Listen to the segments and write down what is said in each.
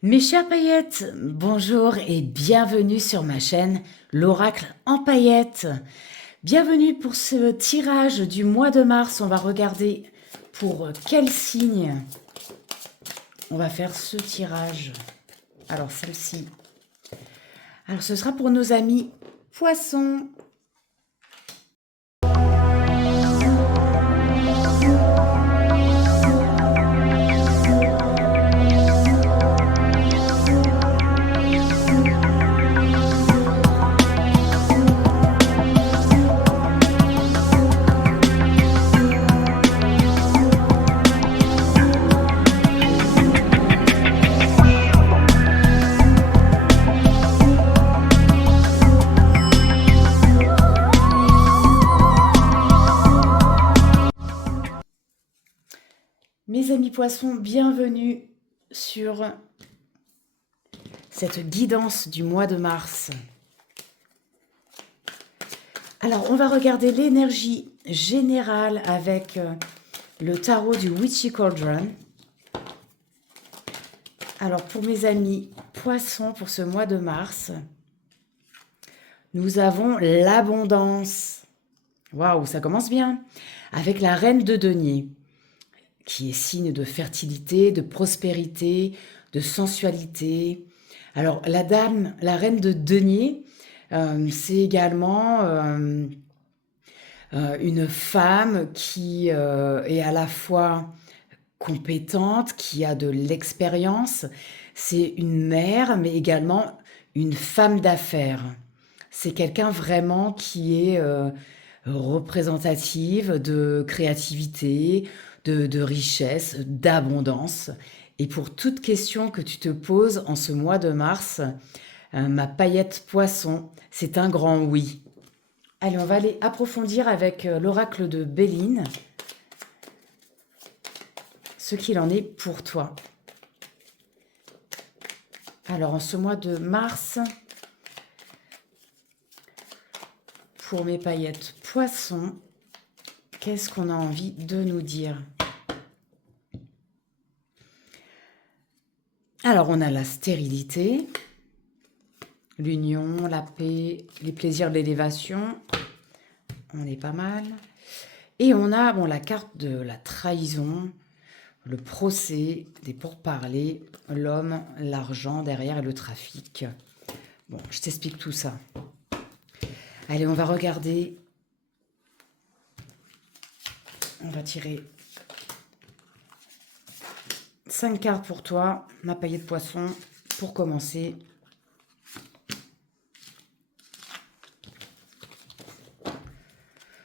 Mes chères paillettes, bonjour et bienvenue sur ma chaîne L'Oracle en paillettes. Bienvenue pour ce tirage du mois de mars. On va regarder pour quel signe on va faire ce tirage. Alors celle-ci. Alors ce sera pour nos amis poissons. Mes amis poissons, bienvenue sur cette guidance du mois de mars. Alors, on va regarder l'énergie générale avec le tarot du Witchy Cauldron. Alors, pour mes amis poissons, pour ce mois de mars, nous avons l'abondance. Waouh, ça commence bien. Avec la reine de denier, qui est signe de fertilité, de prospérité, de sensualité. Alors, la dame, la reine de denier, c'est également une femme qui est à la fois compétente, qui a de l'expérience. C'est une mère, mais également une femme d'affaires. C'est quelqu'un vraiment qui est représentative de créativité, de richesse, d'abondance. Et pour toute question que tu te poses en ce mois de mars, ma paillette poisson, c'est un grand oui. Allez, on va aller approfondir avec l'oracle de Béline ce qu'il en est pour toi. Alors, en ce mois de mars, pour mes paillettes poissons, qu'est-ce qu'on a envie de nous dire? Alors, on a la stérilité, l'union, la paix, les plaisirs de l'élévation. On est pas mal. Et on a la carte de la trahison, le procès, des pourparlers, l'homme, l'argent derrière et le trafic. Bon, je t'explique tout ça. Allez, on va regarder. On va tirer 5 cartes pour toi, ma paillette poisson, pour commencer.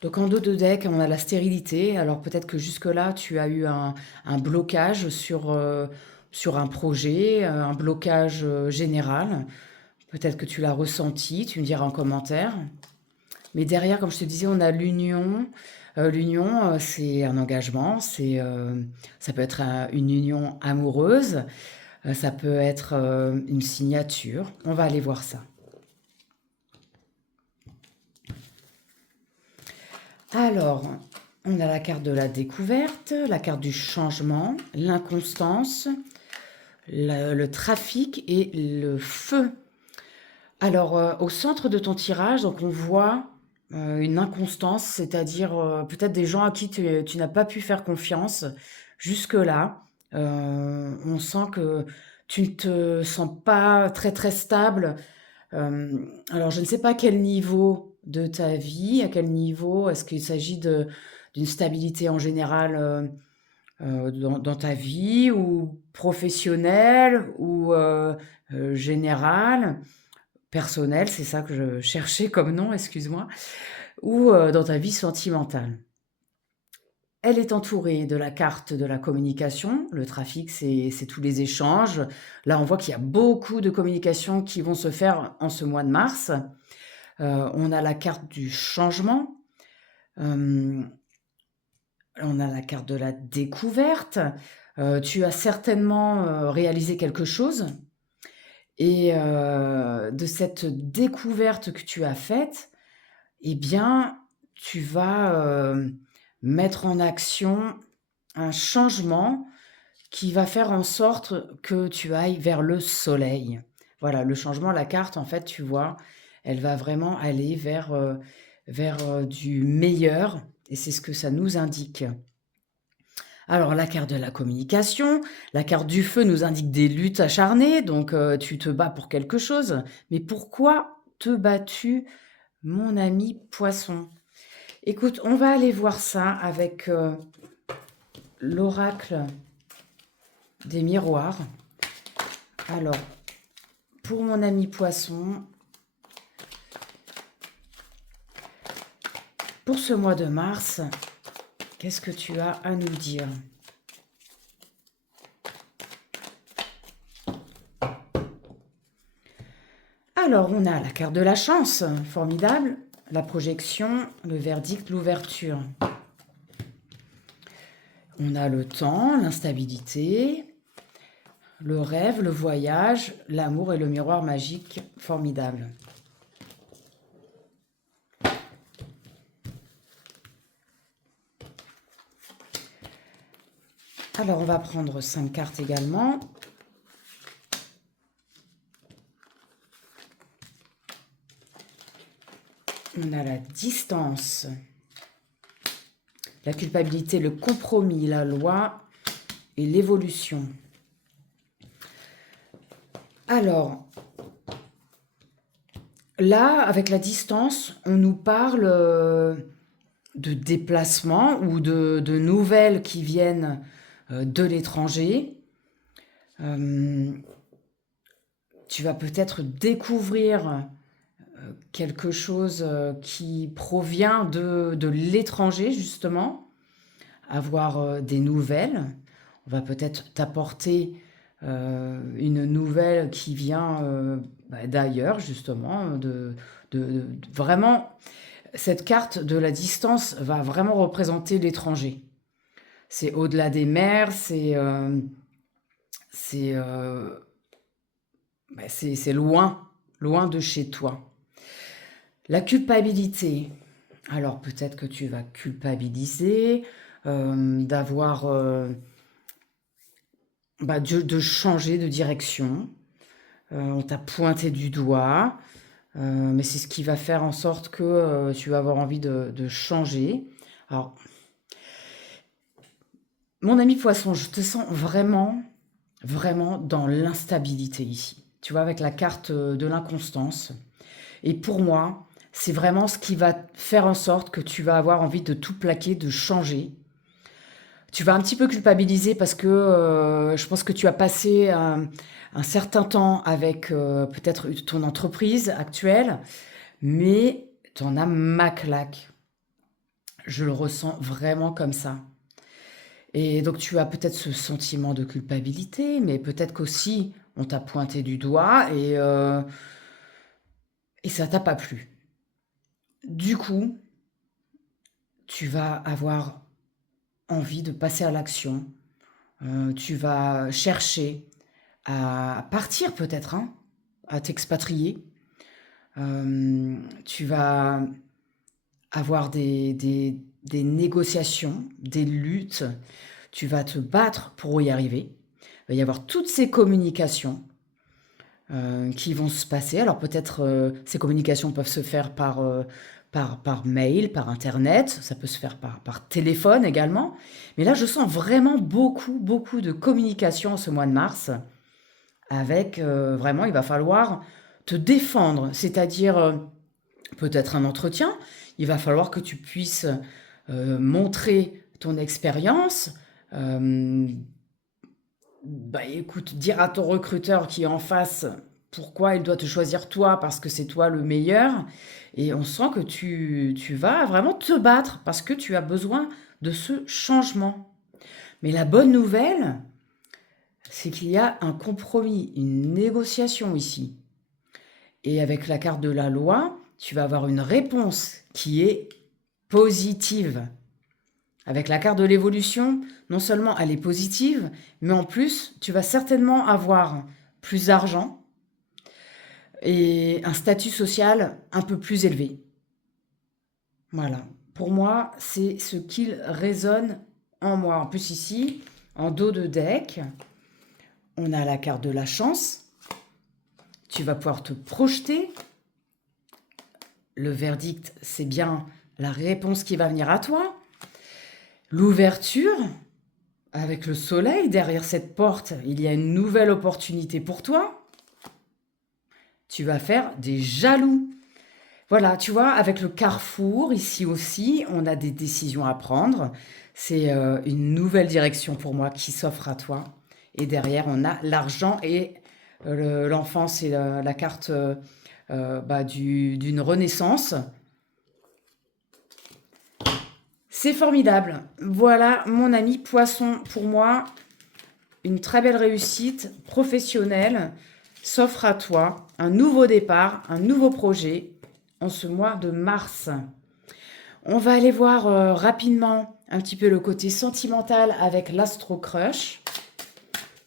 Donc en dos de deck, on a la stérilité. Alors peut-être que jusque-là, tu as eu un blocage sur un projet, un blocage général. Peut-être que tu l'as ressenti, tu me diras en commentaire. Mais derrière, comme je te disais, on a l'union. L'union, c'est un engagement, ça peut être une union amoureuse, ça peut être une signature. On va aller voir ça. Alors, on a la carte de la découverte, la carte du changement, l'inconstance, le trafic et le feu. Alors, au centre de ton tirage, donc on voit une inconstance, c'est-à-dire peut-être des gens à qui tu n'as pas pu faire confiance jusque-là. On sent que tu ne te sens pas très très stable. Alors, je ne sais pas quel niveau de ta vie, à quel niveau, est-ce qu'il s'agit d'une stabilité en général dans ta vie ou professionnelle ou générale, personnelle, c'est ça que je cherchais comme nom, excuse-moi, ou dans ta vie sentimentale. Elle est entourée de la carte de la communication. Le trafic, c'est tous les échanges. Là, on voit qu'il y a beaucoup de communications qui vont se faire en ce mois de mars. On a la carte du changement. On a la carte de la découverte. Tu as certainement réalisé quelque chose. Et de cette découverte que tu as faite, eh bien, tu vas mettre en action un changement qui va faire en sorte que tu ailles vers le soleil. Voilà, le changement, la carte, en fait, tu vois, elle va vraiment aller vers du meilleur et c'est ce que ça nous indique. Alors la carte de la communication, la carte du feu nous indique des luttes acharnées, donc tu te bats pour quelque chose. Mais pourquoi te bats-tu, mon ami poisson? Écoute, on va aller voir ça avec, l'oracle des miroirs. Alors, pour mon ami poisson, pour ce mois de mars, qu'est-ce que tu as à nous dire? Alors, on a la carte de la chance, formidable, la projection, le verdict, l'ouverture. On a le temps, l'instabilité, le rêve, le voyage, l'amour et le miroir magique, formidable. Alors, on va prendre 5 cartes également. On a la distance, la culpabilité, le compromis, la loi et l'évolution. Alors, là, avec la distance, on nous parle de déplacements ou de nouvelles qui viennent de l'étranger. Tu vas peut-être découvrir quelque chose qui provient de l'étranger, justement, avoir des nouvelles. On va peut-être t'apporter une nouvelle qui vient d'ailleurs, justement, vraiment, cette carte de la distance va vraiment représenter l'étranger. C'est au-delà des mers, c'est c'est loin, loin de chez toi. La culpabilité. Alors peut-être que tu vas culpabiliser d'avoir de changer de direction. On t'a pointé du doigt, mais c'est ce qui va faire en sorte que tu vas avoir envie de changer. Alors, mon ami poisson, je te sens vraiment, vraiment dans l'instabilité ici. Tu vois, avec la carte de l'inconstance. Et pour moi, c'est vraiment ce qui va faire en sorte que tu vas avoir envie de tout plaquer, de changer. Tu vas un petit peu culpabiliser parce que je pense que tu as passé un certain temps avec peut-être ton entreprise actuelle, mais tu en as ma claque. Je le ressens vraiment comme ça. Et donc tu as peut-être ce sentiment de culpabilité, mais peut-être qu'aussi on t'a pointé du doigt et ça t'a pas plu. Du coup, tu vas avoir envie de passer à l'action. Tu vas chercher à partir peut-être, hein, à t'expatrier. Tu vas avoir des négociations, des luttes. Tu vas te battre pour y arriver. Il va y avoir toutes ces communications qui vont se passer. Alors peut-être ces communications peuvent se faire par mail, par internet, ça peut se faire par téléphone également. Mais là, je sens vraiment beaucoup, beaucoup de communication en ce mois de mars avec vraiment, il va falloir te défendre, c'est-à-dire peut-être un entretien, il va falloir que tu puisses montrer ton expérience, euh, écoute, dire à ton recruteur qui est en face pourquoi il doit te choisir toi parce que c'est toi le meilleur. Et on sent que tu vas vraiment te battre parce que tu as besoin de ce changement. Mais la bonne nouvelle, c'est qu'il y a un compromis, une négociation ici. Et avec la carte de la loi, tu vas avoir une réponse qui est positive. Avec la carte de l'évolution, non seulement elle est positive, mais en plus, tu vas certainement avoir plus d'argent et un statut social un peu plus élevé. Voilà. Pour moi, c'est ce qu'il résonne en moi. En plus, ici, En dos de deck, on a la carte de la chance. Tu vas pouvoir te projeter. Le verdict, c'est bien la réponse qui va venir à toi. L'ouverture, avec le soleil, derrière cette porte, il y a une nouvelle opportunité pour toi. Tu vas faire des jaloux. Voilà, tu vois, avec le carrefour, ici aussi, on a des décisions à prendre. C'est une nouvelle direction pour moi qui s'offre à toi. Et derrière, on a l'argent et l'enfance et la carte d'une renaissance. C'est formidable. Voilà, mon ami Poisson, pour moi, une très belle réussite professionnelle s'offre à toi. Un nouveau départ, un nouveau projet en ce mois de mars. On va aller voir rapidement un petit peu le côté sentimental avec l'Astro Crush,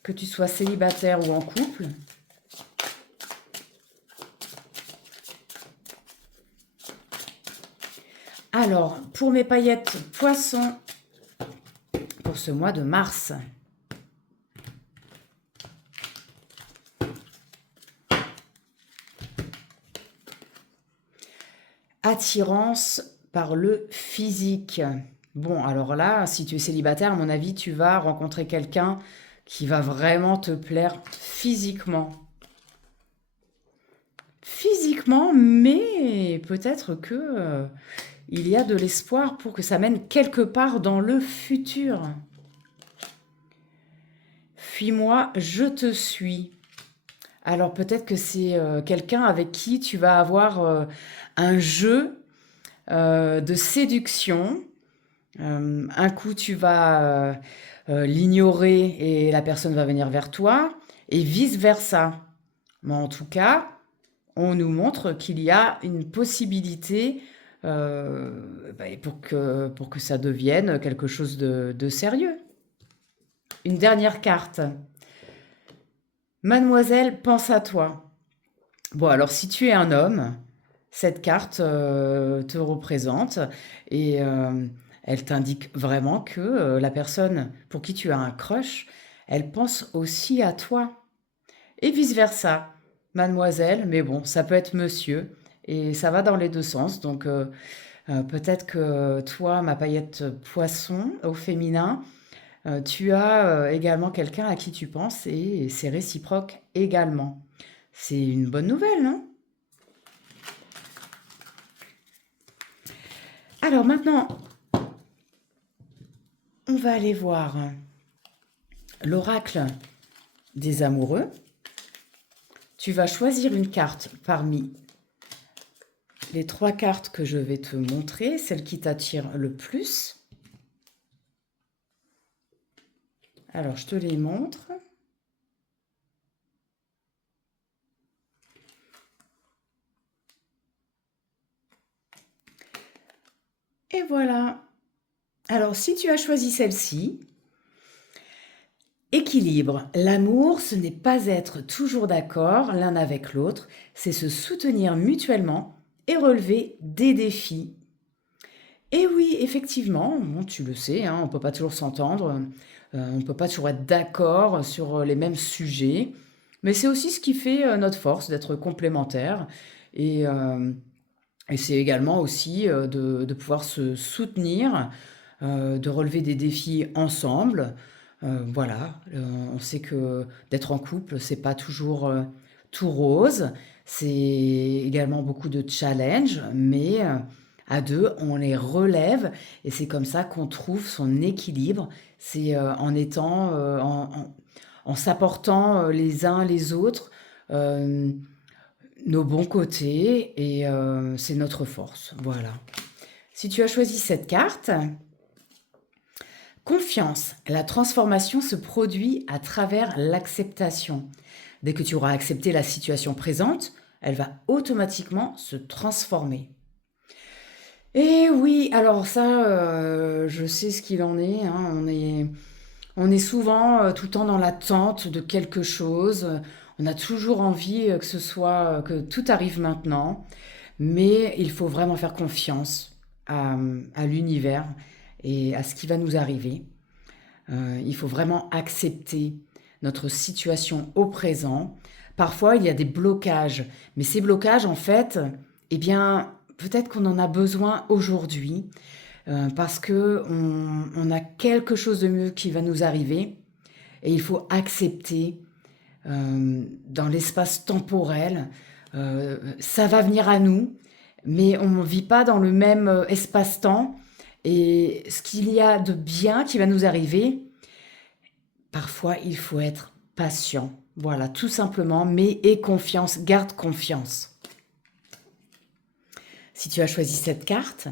que tu sois célibataire ou en couple. Alors, pour mes paillettes poissons, pour ce mois de mars, attirance par le physique. Bon, alors là, si tu es célibataire, à mon avis, tu vas rencontrer quelqu'un qui va vraiment te plaire physiquement. Physiquement, mais peut-être que il y a de l'espoir pour que ça mène quelque part dans le futur. Fuis-moi, je te suis. Alors peut-être que c'est quelqu'un avec qui tu vas avoir un jeu de séduction. Un coup, tu vas l'ignorer et la personne va venir vers toi, et vice-versa. Mais en tout cas, on nous montre qu'il y a une possibilité pour que ça devienne quelque chose de sérieux. Une dernière carte. Mademoiselle, pense à toi. Bon, alors si tu es un homme, cette carte te représente et elle t'indique vraiment que la personne pour qui tu as un crush, elle pense aussi à toi. Et vice-versa. Mademoiselle, mais bon, ça peut être monsieur et ça va dans les deux sens. Donc peut-être que toi, ma paillette poisson au féminin, tu as également quelqu'un à qui tu penses et c'est réciproque également. C'est une bonne nouvelle, non? Alors maintenant, on va aller voir l'oracle des amoureux. Tu vas choisir une carte parmi les 3 cartes que je vais te montrer, celle qui t'attire le plus. Alors, je te les montre. Et voilà. Alors, si tu as choisi celle-ci, équilibre. L'amour, ce n'est pas être toujours d'accord l'un avec l'autre, c'est se soutenir mutuellement et relever des défis. Et oui, effectivement, bon, tu le sais, hein, on ne peut pas toujours s'entendre, on ne peut pas toujours être d'accord sur les mêmes sujets, mais c'est aussi ce qui fait notre force, d'être complémentaires. Et, et c'est également aussi de pouvoir se soutenir, de relever des défis ensemble. Voilà, on sait que d'être en couple, c'est pas toujours tout rose. C'est également beaucoup de challenges, mais à deux, on les relève et c'est comme ça qu'on trouve son équilibre. C'est en étant, en s'apportant les uns les autres euh, nos bons côtés et c'est notre force. Voilà. Si tu as choisi cette carte, confiance, la transformation se produit à travers l'acceptation. Dès que tu auras accepté la situation présente, elle va automatiquement se transformer. Et oui, alors ça, je sais ce qu'il en est, hein. On est souvent tout le temps dans l'attente de quelque chose. On a toujours envie que ce soit, que tout arrive maintenant. Mais il faut vraiment faire confiance à l'univers et à ce qui va nous arriver. Il faut vraiment accepter notre situation au présent. Parfois, il y a des blocages, mais ces blocages, en fait, eh bien, peut-être qu'on en a besoin aujourd'hui parce que on a quelque chose de mieux qui va nous arriver et il faut accepter dans l'espace temporel. Ça va venir à nous, mais on ne vit pas dans le même espace-temps. Et ce qu'il y a de bien qui va nous arriver, parfois il faut être patient. Voilà, tout simplement, mais aie confiance, garde confiance. Si tu as choisi cette carte,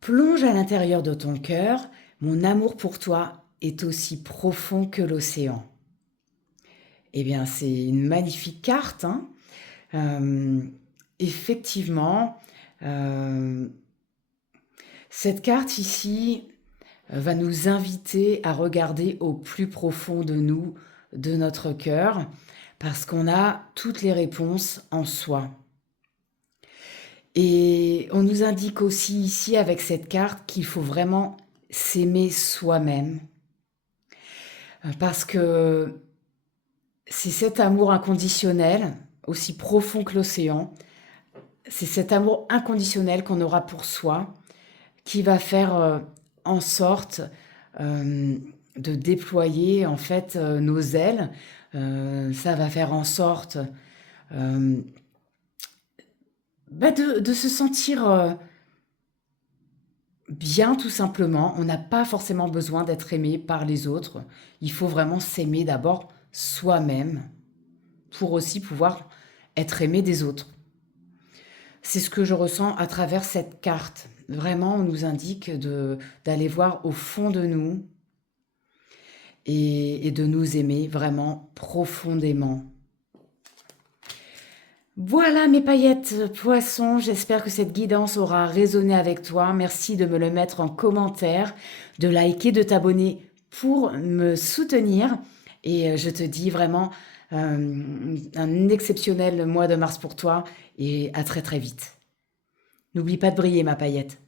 plonge à l'intérieur de ton cœur. Mon amour pour toi est aussi profond que l'océan. Eh bien, c'est une magnifique carte, hein. Effectivement, cette carte ici va nous inviter à regarder au plus profond de nous, de notre cœur, parce qu'on a toutes les réponses en soi. Et on nous indique aussi ici avec cette carte qu'il faut vraiment s'aimer soi-même, parce que c'est cet amour inconditionnel, aussi profond que l'océan, c'est cet amour inconditionnel qu'on aura pour soi qui va faire en sorte de déployer en fait nos ailes. Ça va faire en sorte de se sentir bien tout simplement. On n'a pas forcément besoin d'être aimé par les autres. Il faut vraiment s'aimer d'abord soi-même pour aussi pouvoir être aimé des autres. C'est ce que je ressens à travers cette carte. Vraiment, on nous indique d'aller voir au fond de nous et de nous aimer vraiment profondément. Voilà mes paillettes poissons, j'espère que cette guidance aura résonné avec toi. Merci de me le mettre en commentaire, de liker, de t'abonner pour me soutenir. Et je te dis vraiment un exceptionnel mois de mars pour toi et à très très vite. N'oublie pas de briller ma paillette.